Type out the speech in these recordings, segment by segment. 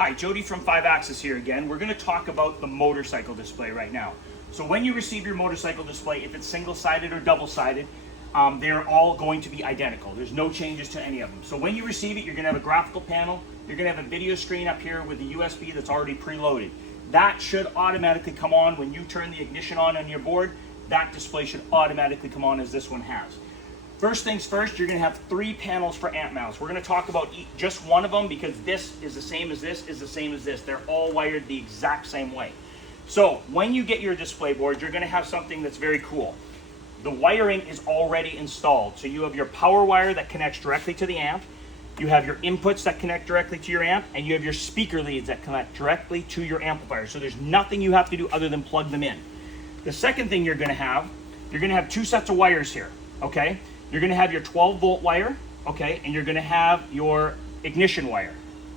Hi, Jody from 5-Axis here again. We're going to talk about the motorcycle display right now. So when you receive your motorcycle display, if it's single-sided or double-sided, they're all going to be identical. There's no changes to any of them. So when you receive it, you're going to have a graphical panel. You're going to have a video screen up here with a USB that's already preloaded. That should automatically come on when you turn the ignition on your board. That display should automatically come on as this one has. First things first, you're going to have 3 panels for amp mounts. We're going to talk about just one of them because this is the same as this, is the same as this. They're all wired the exact same way. So when you get your display board, you're going to have something that's very cool. The wiring is already installed. So you have your power wire that connects directly to the amp. You have your inputs that connect directly to your amp, and you have your speaker leads that connect directly to your amplifier. So there's nothing you have to do other than plug them in. The second thing you're going to have 2 sets of wires here, okay? You're going to have your 12-volt wire, okay, and you're going to have your ignition wire.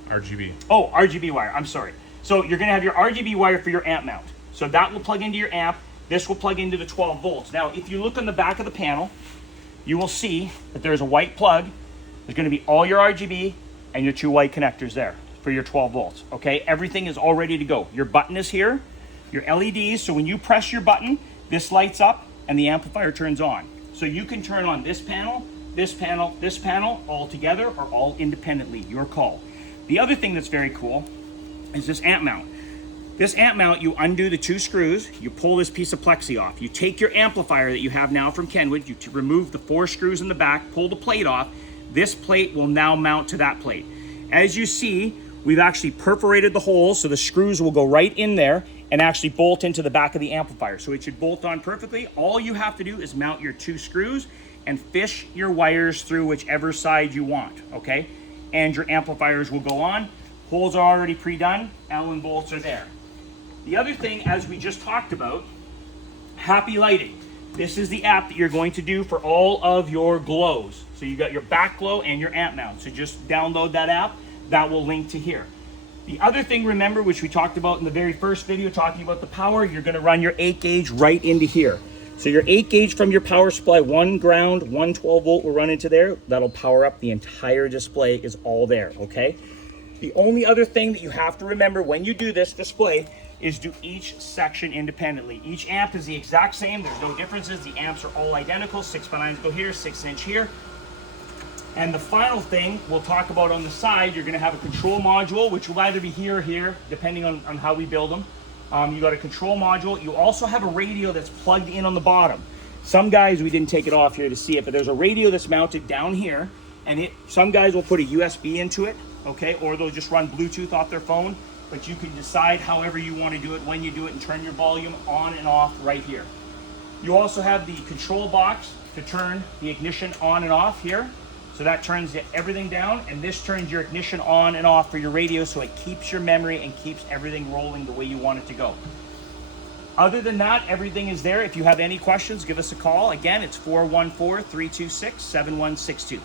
RGB. Oh, RGB wire, I'm sorry. So you're going to have your RGB wire for your amp mount. So that will plug into your amp. This will plug into the 12 volts. Now, if you look on the back of the panel, you will see that there's a white plug. There's going to be all your RGB and your 2 white connectors there for your 12 volts, okay? Everything is all ready to go. Your button is here, your LEDs, so when you press your button, this lights up and the amplifier turns on. So you can turn on this panel, this panel, this panel, all together or all independently, your call. The other thing that's very cool is this amp mount. This amp mount, you undo the 2 screws, you pull this piece of plexi off. You take your amplifier that you have now from Kenwood, you remove the 4 screws in the back, pull the plate off. This plate will now mount to that plate. As you see, we've actually perforated the holes so the screws will go right in there and actually bolt into the back of the amplifier. So it should bolt on perfectly. All you have to do is mount your 2 screws and fish your wires through whichever side you want, okay? And your amplifiers will go on. Holes are already pre-done, Allen bolts are there. The other thing, as we just talked about, Happy Lighting. This is the app that you're going to do for all of your glows. So you got your back glow and your amp mount. So just download that app. That will link to here. The other thing, remember, which we talked about in the very first video talking about the power, you're going to run your 8 gauge right into here. So your 8 gauge from your power supply, 1 ground, 1 12 volt will run into there. That'll power up the entire display, is all there, okay? The only other thing that you have to remember when you do this display is do each section independently. Each amp is the exact same. There's no differences. The amps are all identical. 6x9s go here, 6-inch here. And the final thing we'll talk about on the side, you're going to have a control module, which will either be here or here, depending on how we build them. You got a control module. You also have a radio that's plugged in on the bottom. Some guys, we didn't take it off here to see it, but there's a radio that's mounted down here, and some guys will put a USB into it, okay, or they'll just run Bluetooth off their phone, but you can decide however you want to do it, when you do it, and turn your volume on and off right here. You also have the control box to turn the ignition on and off here. So that turns everything down, and this turns your ignition on and off for your radio, so it keeps your memory and keeps everything rolling the way you want it to go. Other than that, everything is there. If you have any questions, give us a call. Again, it's 414-326-7162.